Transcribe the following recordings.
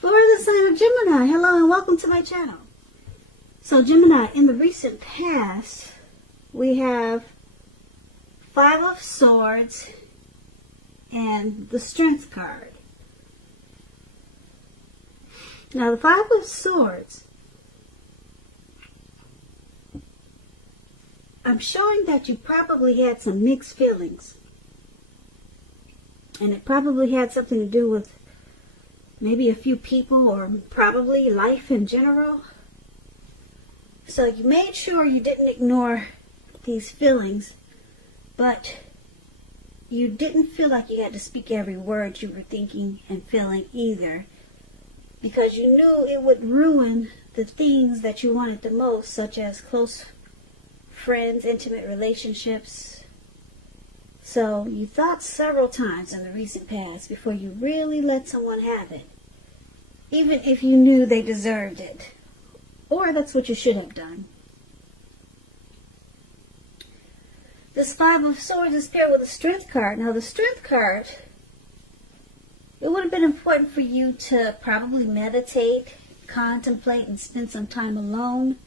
For the sign of Gemini, hello and welcome to my channel. So Gemini, in the recent past, we have Five of Swords and the Strength card. Now the Five of Swords, I'm showing that you probably had some mixed feelings. And it probably had something to do with maybe a few people or probably life in general. So you made sure you didn't ignore these feelings, but you didn't feel like you had to speak every word you were thinking and feeling either, because you knew it would ruin the things that you wanted the most, such as close friends, intimate relationships. So you thought several times in the recent past before you really let someone have it, even if you knew they deserved it, or that's what you should have done. This Five of Swords is paired with a Strength card. Now the Strength card, it would have been important for you to probably meditate, contemplate, and spend some time alone,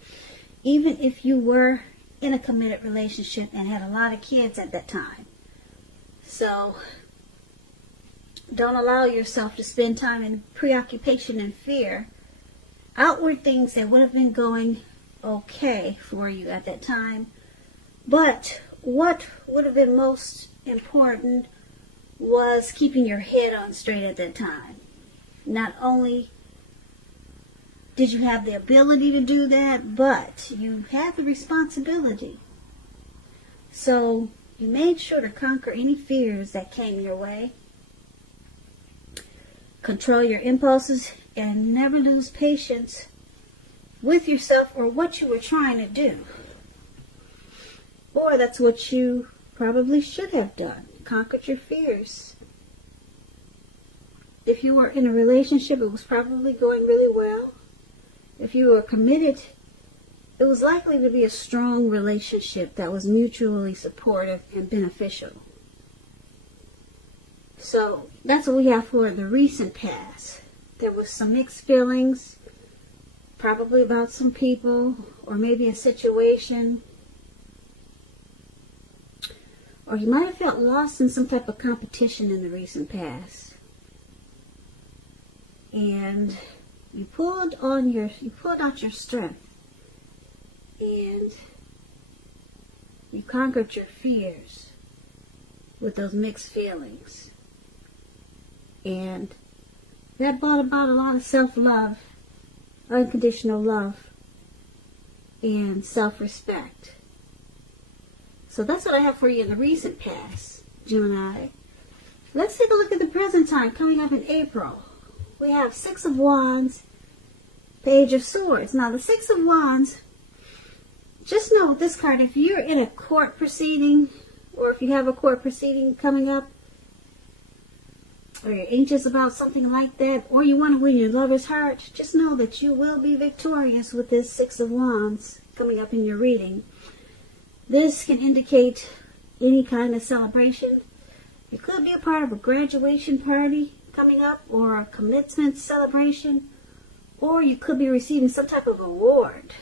even if you were in a committed relationship and had a lot of kids at that time. So don't allow yourself to spend time in preoccupation and fear. Outward things that would have been going okay for you at that time. But what would have been most important was keeping your head on straight at that time. Not only did you have the ability to do that, but you had the responsibility. So you made sure to conquer any fears that came your way. Control your impulses and never lose patience with yourself or what you were trying to do. Or that's what you probably should have done. Conquered your fears. If you were in a relationship, it was probably going really well. If you were committed, it was likely to be a strong relationship that was mutually supportive and beneficial. So that's what we have for the recent past. There was some mixed feelings, probably about some people, or maybe a situation. Or you might have felt lost in some type of competition in the recent past. And you pulled out your strength. And you conquered your fears with those mixed feelings. And that brought about a lot of self-love, unconditional love, and self-respect. So that's what I have for you in the recent past, Gemini. Let's take a look at the present time coming up in April. We have Six of Wands, Page of Swords. Now the Six of Wands, just know with this card, if you're in a court proceeding, or if you have a court proceeding coming up, or you're anxious about something like that, or you want to win your lover's heart, just know that you will be victorious with this Six of Wands coming up in your reading. This can indicate any kind of celebration. It could be a part of a graduation party coming up, or a commencement celebration, or you could be receiving some type of award,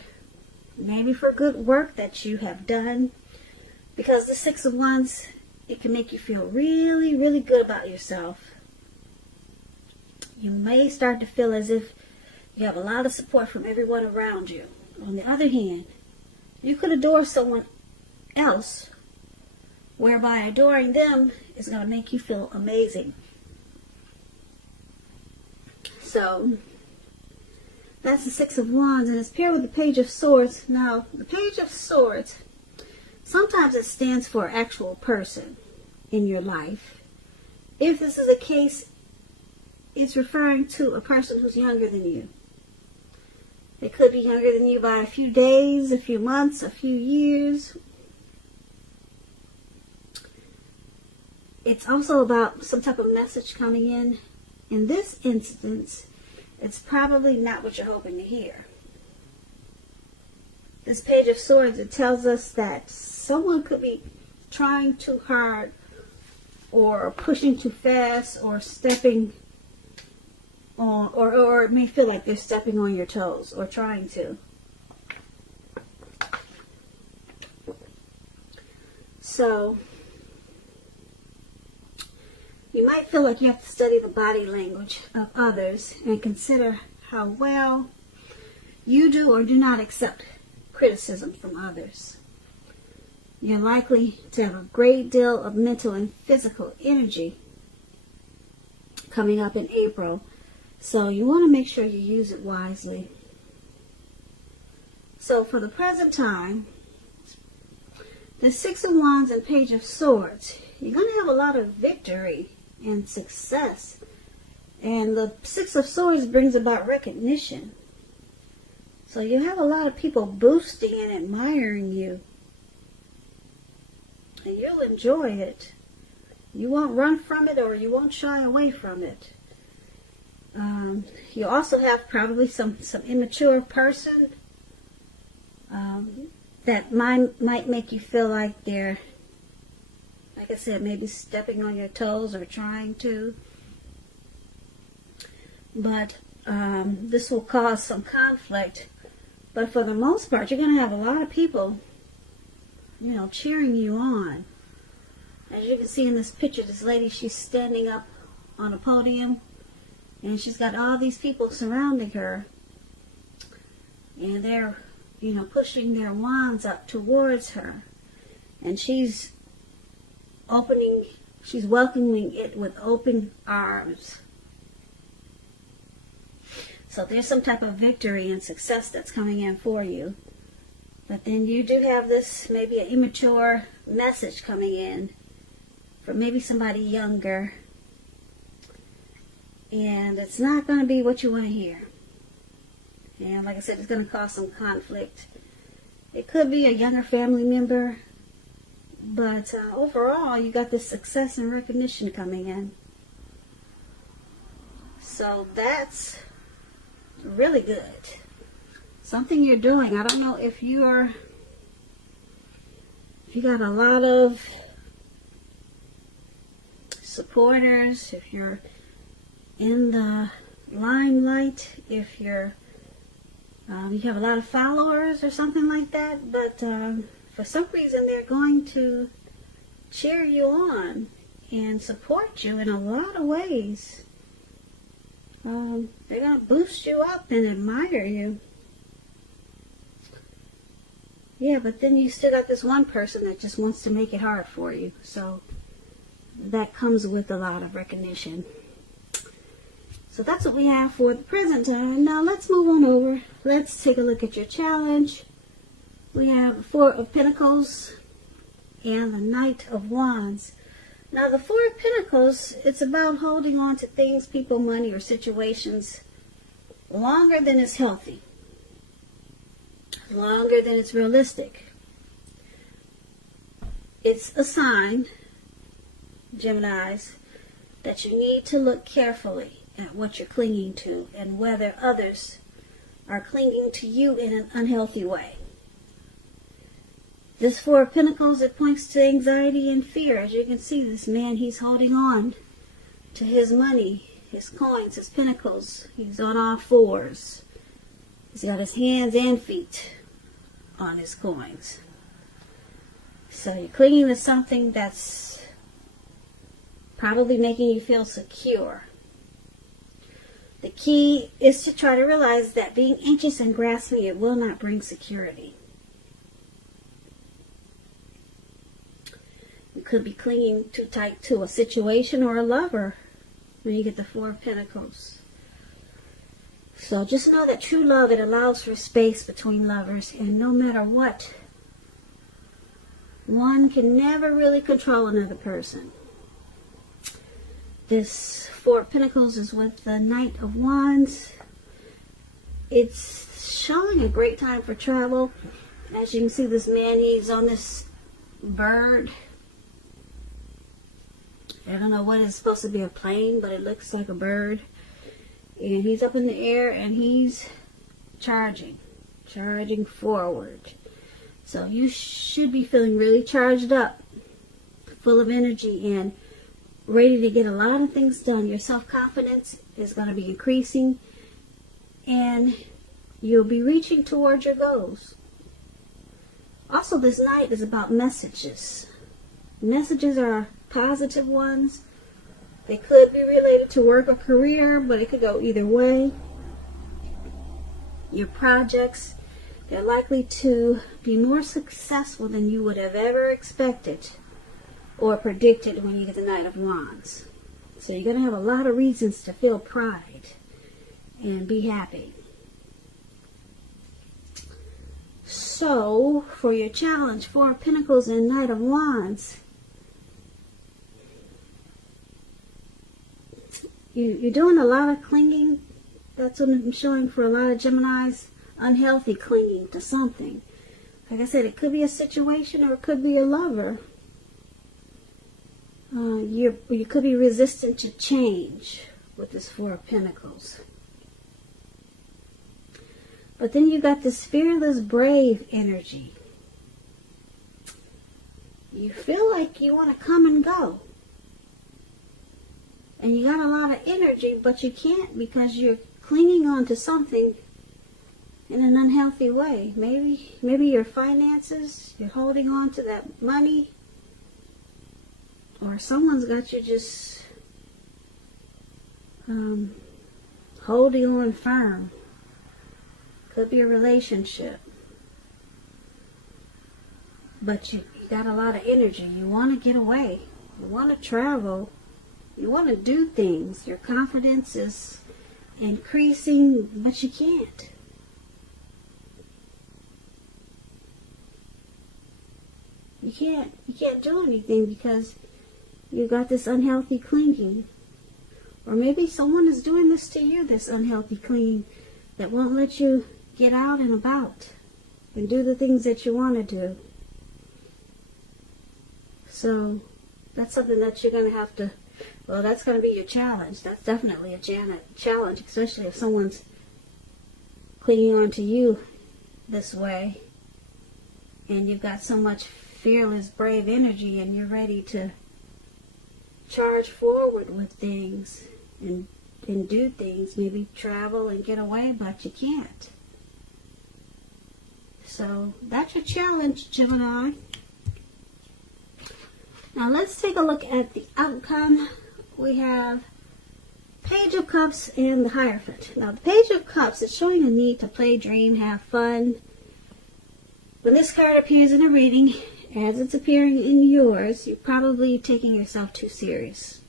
maybe for good work that you have done, because the Six of Wands, it can make you feel really, really good about yourself. You may start to feel as if you have a lot of support from everyone around you. On the other hand, you could adore someone else, whereby adoring them is going to make you feel amazing. So that's the Six of Wands, and it's paired with the Page of Swords. Now the Page of Swords, sometimes it stands for an actual person in your life. If this is the case, it's referring to a person who's younger than you. They could be younger than you by a few days, a few months, a few years. It's also about some type of message coming in. In this instance, it's probably not what you're hoping to hear. This Page of Swords, it tells us that someone could be trying too hard, or pushing too fast, or stepping or it may feel like they're stepping on your toes or trying to. So you might feel like you have to study the body language of others and consider how well you do or do not accept criticism from others. You're likely to have a great deal of mental and physical energy coming up in April, so you want to make sure you use it wisely. So for the present time, the Six of Wands and Page of Swords, you're going to have a lot of victory and success. And the Six of Swords brings about recognition. So you have a lot of people boosting and admiring you. And you'll enjoy it. You won't run from it, or you won't shy away from it. You also have probably some immature person that might make you feel like they're, like I said, maybe stepping on your toes or trying to. But this will cause some conflict. But for the most part, you're going to have a lot of people, cheering you on. As you can see in this picture, this lady, she's standing up on a podium, and she's got all these people surrounding her, and they're, pushing their wands up towards her, and she's welcoming it with open arms. So there's some type of victory and success that's coming in for you. But then you do have this, maybe an immature message coming in from maybe somebody younger. And it's not going to be what you want to hear. And like I said, it's going to cause some conflict. It could be a younger family member. But overall, you got this success and recognition coming in. So that's really good. Something you're doing. I don't know if you got a lot of supporters, if you're in the limelight, if you have a lot of followers or something like that, but for some reason they're going to cheer you on and support you in a lot of ways. They're going to boost you up and admire you. Yeah, but then you still got this one person that just wants to make it hard for you. So that comes with a lot of recognition. So that's what we have for the present time. Now let's move on over. Let's take a look at your challenge. We have the Four of Pentacles and the Knight of Wands. Now the Four of Pentacles, it's about holding on to things, people, money, or situations longer than is healthy. Longer than it's realistic. It's a sign, Geminis, that you need to look carefully at what you're clinging to and whether others are clinging to you in an unhealthy way. This Four of Pentacles, it points to anxiety and fear. As you can see, this man, he's holding on to his money, his coins, his pentacles. He's on all fours. He's got his hands and feet on his coins. So you're clinging to something that's probably making you feel secure. The key is to try to realize that being anxious and grasping it will not bring security. You could be clinging too tight to a situation or a lover when you get the Four of Pentacles. So just know that true love, it allows for space between lovers, and no matter what, one can never really control another person. This Four of Pentacles is with the Knight of Wands. It's showing a great time for travel. As you can see, this man, he's on this bird. I don't know what it's supposed to be, a plane, but it looks like a bird. And he's up in the air and he's charging forward. So you should be feeling really charged up, full of energy, and ready to get a lot of things done. Your self-confidence is going to be increasing, and you'll be reaching towards your goals. Also, this night is about messages. Messages are positive ones. They could be related to work or career, but it could go either way. Your projects, they're likely to be more successful than you would have ever expected or predicted when you get the Knight of Wands. So you're going to have a lot of reasons to feel pride and be happy. So, for your challenge, Four of Pentacles and Knight of Wands, you're doing a lot of clinging. That's what I'm showing for a lot of Geminis. Unhealthy clinging to something. Like I said, it could be a situation or it could be a lover. You could be resistant to change with this Four of Pentacles. But then you got this fearless, brave energy. You feel like you want to come and go. And you got a lot of energy, but you can't because you're clinging on to something in an unhealthy way. Maybe your finances, you're holding on to that money. Or someone's got you just holding on firm. Could be a relationship. But you got a lot of energy. You want to get away. You want to travel. You want to do things. Your confidence is increasing, but you can't. You can't do anything because you got this unhealthy clinging. Or maybe someone is doing this to you, this unhealthy clinging, that won't let you get out and about and do the things that you want to do. So that's something that you're going to have to, well, that's going to be your challenge. That's definitely a challenge, especially if someone's clinging on to you this way and you've got so much fearless, brave energy and you're ready to charge forward with things and do things, maybe travel and get away, but you can't. So that's your challenge, Gemini. Now let's take a look at the outcome. We have Page of Cups and the Hierophant. Now the Page of Cups is showing a need to play, dream, have fun. When this card appears in a reading, as it's appearing in yours, you're probably taking yourself too serious.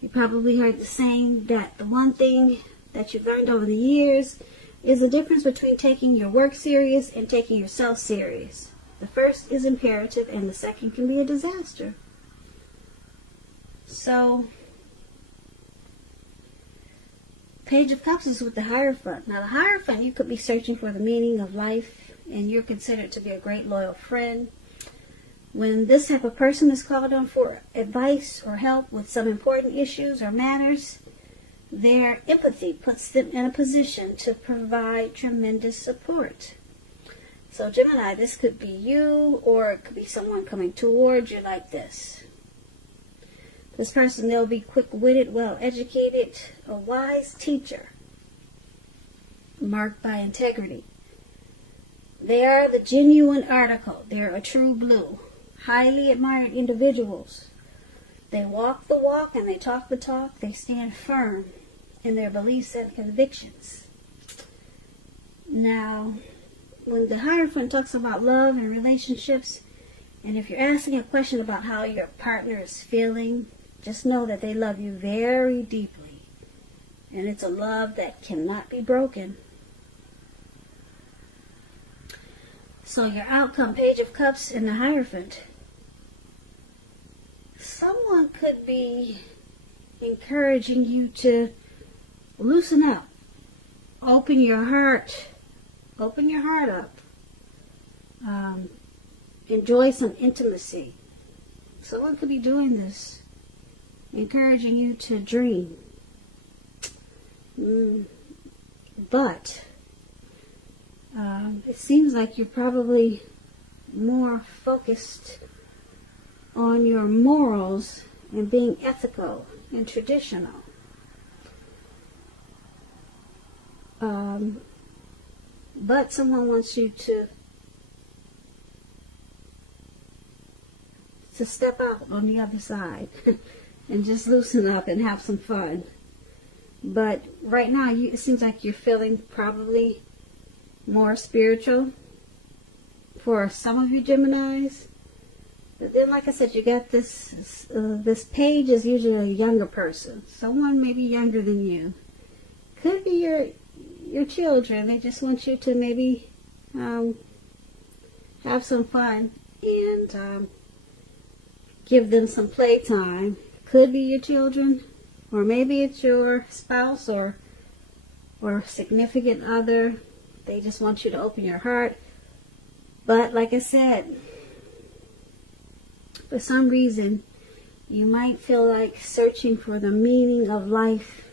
You probably heard the saying that the one thing that you've learned over the years is the difference between taking your work serious and taking yourself serious. The first is imperative and the second can be a disaster. So, Page of Cups is with the Hierophant. Now the Hierophant, you could be searching for the meaning of life and you're considered to be a great loyal friend. When this type of person is called on for advice or help with some important issues or matters, their empathy puts them in a position to provide tremendous support. So Gemini, this could be you or it could be someone coming towards you like this. This person, they'll be quick-witted, well-educated, a wise teacher, marked by integrity. They are the genuine article. They're a true blue. Highly admired individuals. They walk the walk and they talk the talk. They stand firm in their beliefs and convictions. Now, when the Hierophant talks about love and relationships, and if you're asking a question about how your partner is feeling, just know that they love you very deeply. And it's a love that cannot be broken. So your outcome, Page of Cups and the Hierophant. Someone could be encouraging you to loosen up. Open your heart. Open your heart up. Enjoy some intimacy. Someone could be doing this. Encouraging you to dream. But it seems like you're probably more focused on your morals and being ethical and traditional. But someone wants you to step out on the other side and just loosen up and have some fun. But right now, it seems like you're feeling probably more spiritual for some of you Geminis. But then, like I said, you got this page is usually a younger person, someone maybe younger than you. Could be your children. They just want you to maybe have some fun and give them some playtime. Could be your children, or maybe it's your spouse or significant other. They just want you to open your heart. But like I said, for some reason, you might feel like searching for the meaning of life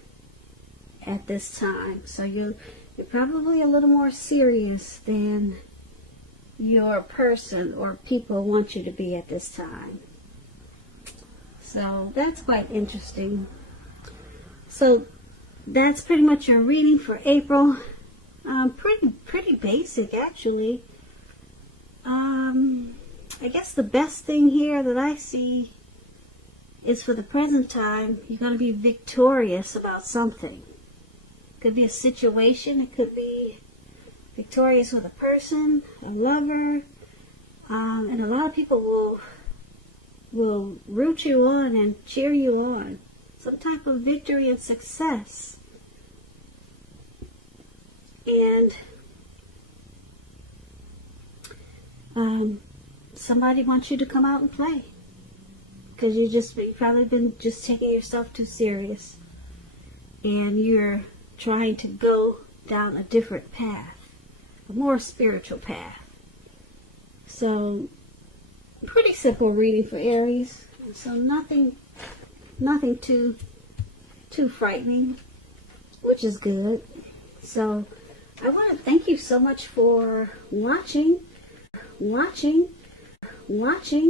at this time. So you're probably a little more serious than your person or people want you to be at this time. So that's quite interesting. So that's pretty much your reading for April. Pretty basic, actually. I guess the best thing here that I see is for the present time, you're going to be victorious about something. It could be a situation. It could be victorious with a person, a lover. And a lot of people will root you on and cheer you on. Some type of victory and success. And somebody wants you to come out and play, because you've probably been just taking yourself too serious, and you're trying to go down a different path, a more spiritual path. So pretty simple reading for Aries. So nothing too frightening, which is good. So I want to thank you so much for watching.